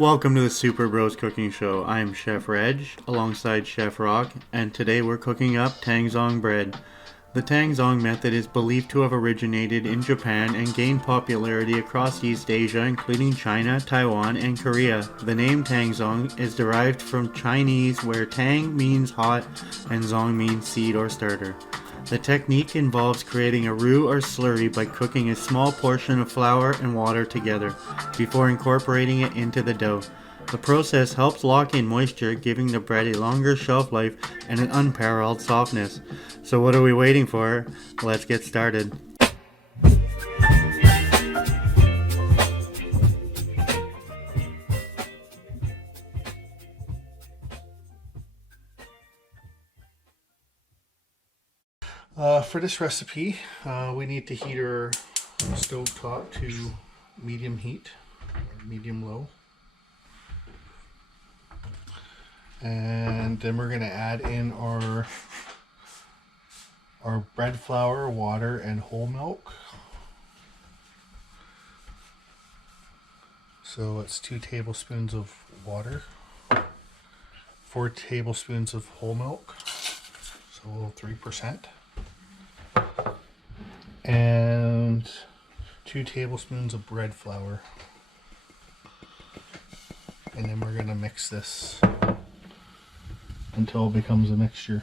Welcome to the Super Bros Cooking Show. I'm Chef Reg, alongside Chef Rock, and today we're cooking up Tang Zhong bread. The Tang Zhong method is believed to have originated in Japan and gained popularity across East Asia, including China, Taiwan, and Korea. The name Tang Zhong is derived from Chinese, where Tang means hot and Zhong means seed or starter. The technique involves creating a roux or slurry by cooking a small portion of flour and water together before incorporating it into the dough. The process helps lock in moisture, giving the bread a longer shelf life and an unparalleled softness. So what are we waiting for? Let's get started. For this recipe, we need to heat our stove top to medium heat, medium low. And then we're going to add in our bread flour, water, and whole milk. So it's 2 tablespoons of water, 4 tablespoons of whole milk, so 3%, and 2 tablespoons of bread flour. And then we're going to mix this until it becomes a mixture.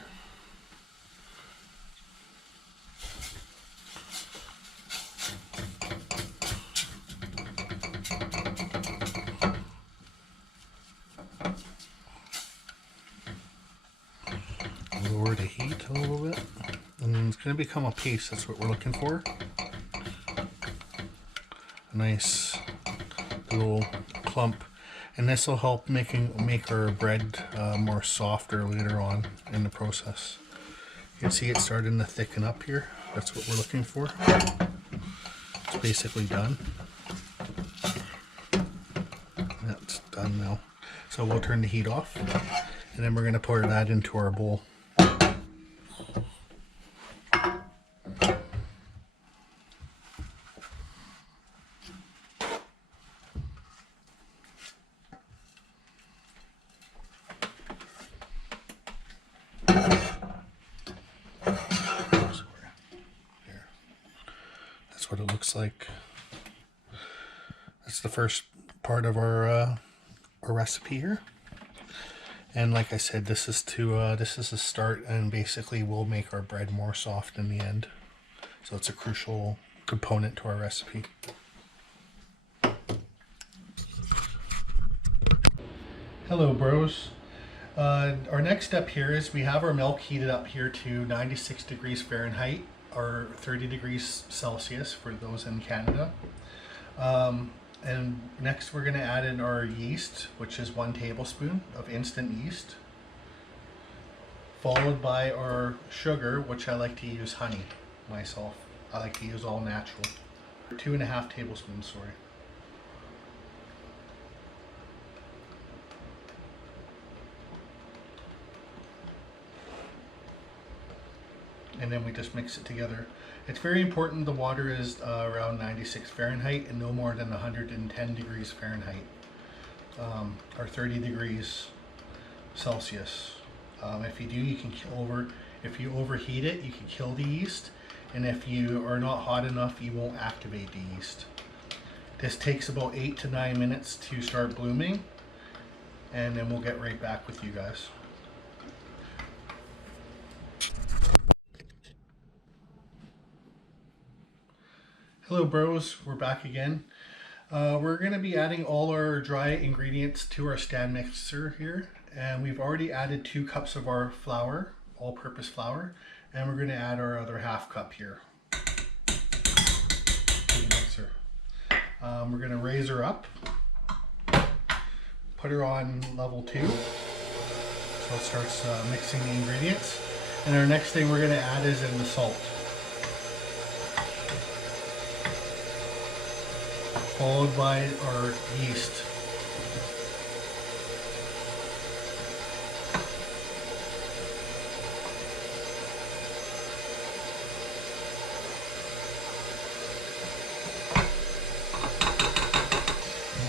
Lower the heat a little bit, and then it's going to become a paste. That's what we're looking for. A nice little clump, and this will help make our bread more softer later on in the process. You can see it's starting to thicken up here. That's what we're looking for. It's basically done. That's done now. So we'll turn the heat off, and then we're going to pour that into our bowl. That's what it looks like. That's the first part of our recipe here. And like I said, this is a start, and basically we'll make our bread more soft in the end. So it's a crucial component to our recipe. Hello bros. Our next step here is we have our milk heated up here to 96 degrees Fahrenheit or 30 degrees Celsius for those in Canada. And next we're going to add in our yeast, which is 1 tablespoon of instant yeast, followed by our sugar, which I like to use honey myself. I like to use all natural. 2.5 tablespoons, sorry. And then we just mix it together. It's very important the water is around 96 Fahrenheit and no more than 110 degrees Fahrenheit, or 30 degrees Celsius. If you do, you can if you overheat it, you can kill the yeast, and if you are not hot enough, you won't activate the yeast. This takes about 8 to 9 minutes to start blooming, and then we'll get right back with you guys. Hello bros, we're back again. We're going to be adding all our dry ingredients to our stand mixer here, and we've already added 2 cups of our flour, all-purpose flour, and we're going to add our other half cup here to the mixer. We're going to raise her up, put her on level 2, so it starts mixing the ingredients, and our next thing we're going to add is in the salt, followed by our yeast.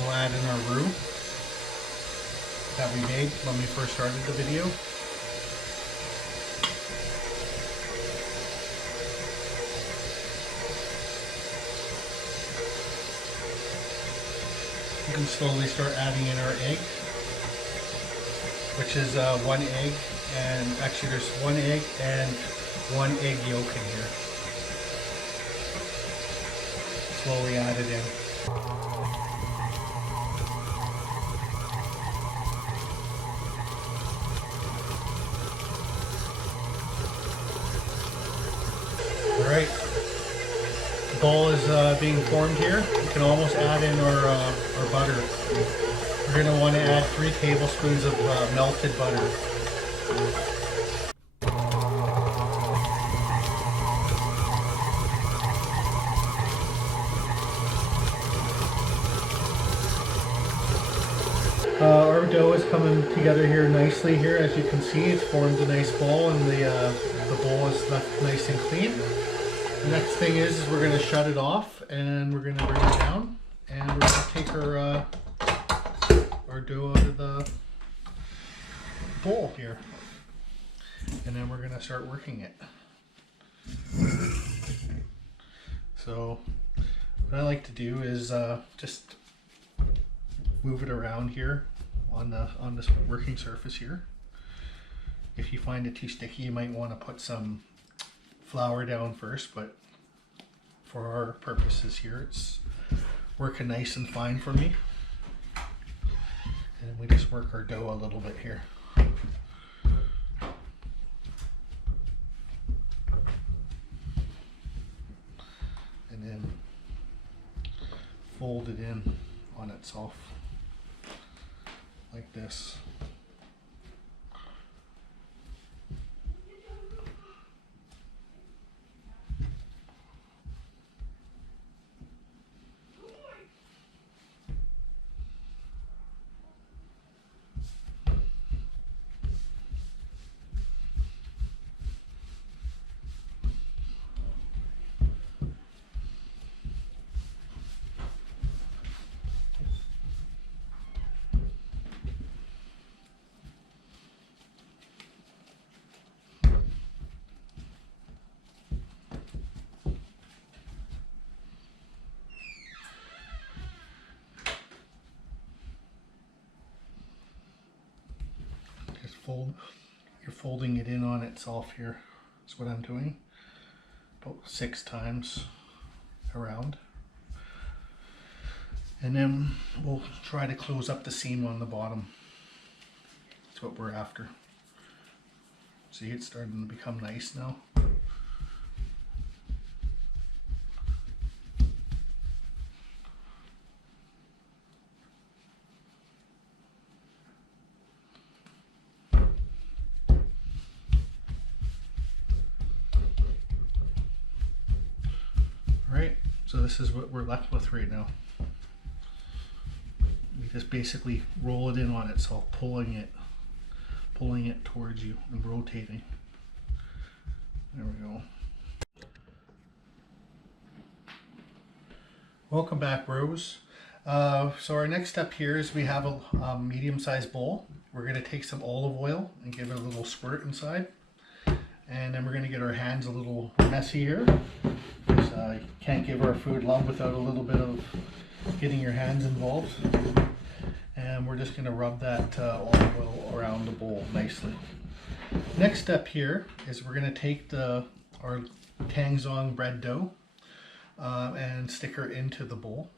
We'll add in our roux. that we made when we first started the video. We can slowly start adding in our egg, which is 1 egg, and actually there's 1 egg and 1 egg yolk in here. Slowly add it in. Alright, the ball is being formed here. We can almost add in our butter. We're going to want to add 3 tablespoons of melted butter. Our dough is coming together here nicely here. As you can see, it's formed a nice ball, and the bowl is left nice and clean. The next thing is we're going to shut it off, and we're going to bring it down, and we're going to take our dough out of the bowl here, and then we're going to start working it. So what I like to do is just move it around here on this working surface here. If you find it too sticky, you might want to put some flour down first, but for our purposes here, it's working nice and fine for me. And we just work our dough a little bit here. And then fold it in on itself like this. You're folding it in on itself here. That's what I'm doing. About 6 times around. And then we'll try to close up the seam on the bottom. That's what we're after. See, it's starting to become nice now. So this is what we're left with right now. We just basically roll it in on itself, pulling it towards you and rotating. There we go. Welcome back, bros. So our next step here is we have a medium-sized bowl. We're going to take some olive oil and give it a little squirt inside. And then we're going to get our hands a little messy here. You can't give our food love without a little bit of getting your hands involved. And we're just going to rub that olive oil around the bowl nicely. Next step here is we're going to take our Tang Zhong bread dough and stick her into the bowl.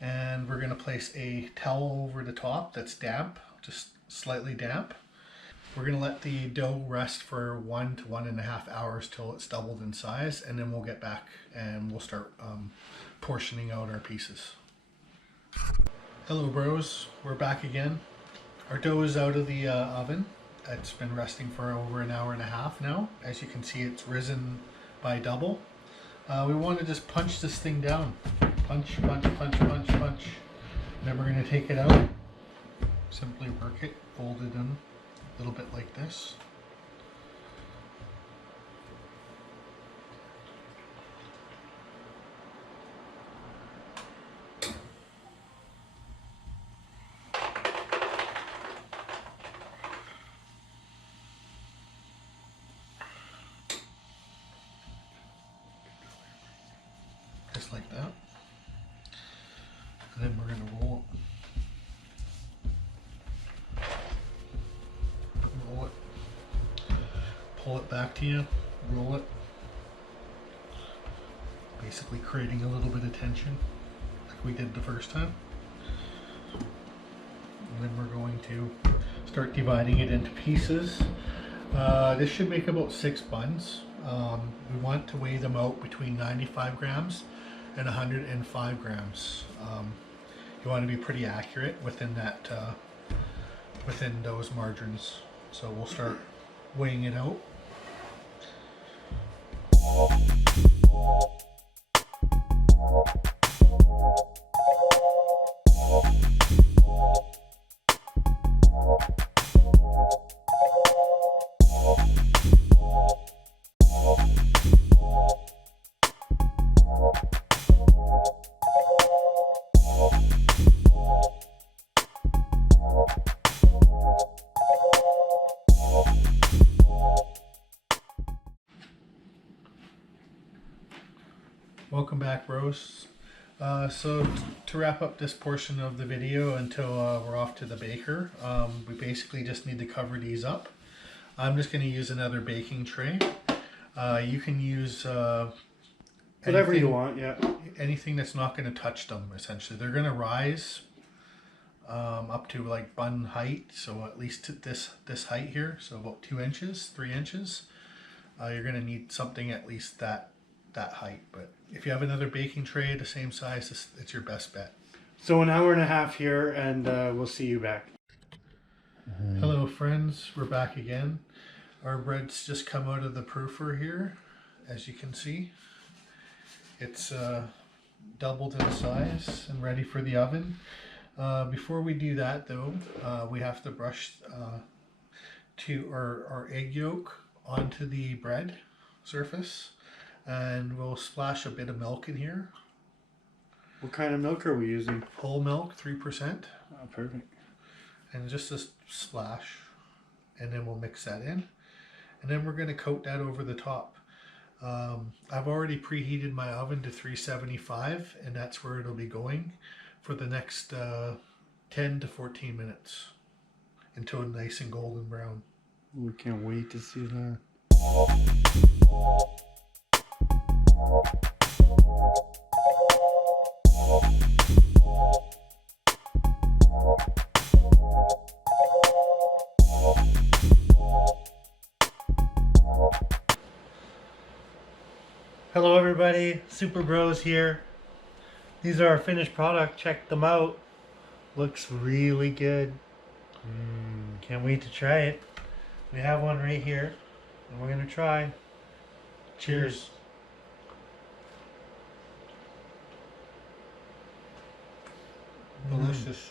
And we're going to place a towel over the top that's damp, just slightly damp. We're going to let the dough rest for 1 to 1.5 hours till it's doubled in size, and then we'll get back and we'll start portioning out our pieces. Hello bros, we're back again. Our dough is out of the oven. It's been resting for over 1.5 hours now. As you can see, it's risen by double. We want to just punch this thing down. Punch, punch, punch, punch, punch. And then we're going to take it out. Simply work it, fold it in a little bit like this. pull it back to you, roll it. Basically creating a little bit of tension like we did the first time. And then we're going to start dividing it into pieces. This should make about 6 buns. We want to weigh them out between 95 grams and 105 grams. You want to be pretty accurate within that, within those margins. So we'll start weighing it out. Welcome back, bros. So to wrap up this portion of the video until we're off to the baker, we basically just need to cover these up. I'm just going to use another baking tray. You can use whatever you want, yeah. Anything that's not going to touch them, essentially. They're going to rise up to like bun height, so at least to this height here, so about 2 inches, 3 inches. You're going to need something at least that height, but if you have another baking tray the same size, it's your best bet. So an hour and a half here, and we'll see you back. Hello friends, we're back again. Our bread's just come out of the proofer here. As you can see, it's doubled in size and ready for the oven. Before we do that though, we have to brush our egg yolk onto the bread surface. And we'll splash a bit of milk in here. What kind of milk are we using? Whole milk, 3%. Oh, perfect. And just a splash. And then we'll mix that in. And then we're going to coat that over the top. I've already preheated my oven to 375, and that's where it'll be going for the next 10 to 14 minutes until nice and golden brown. We can't wait to see that. Hello everybody, Super Bros here. These are our finished product. Check them out. Looks really good. Can't wait to try it. We have one right here, and we're gonna try. Cheers. Delicious.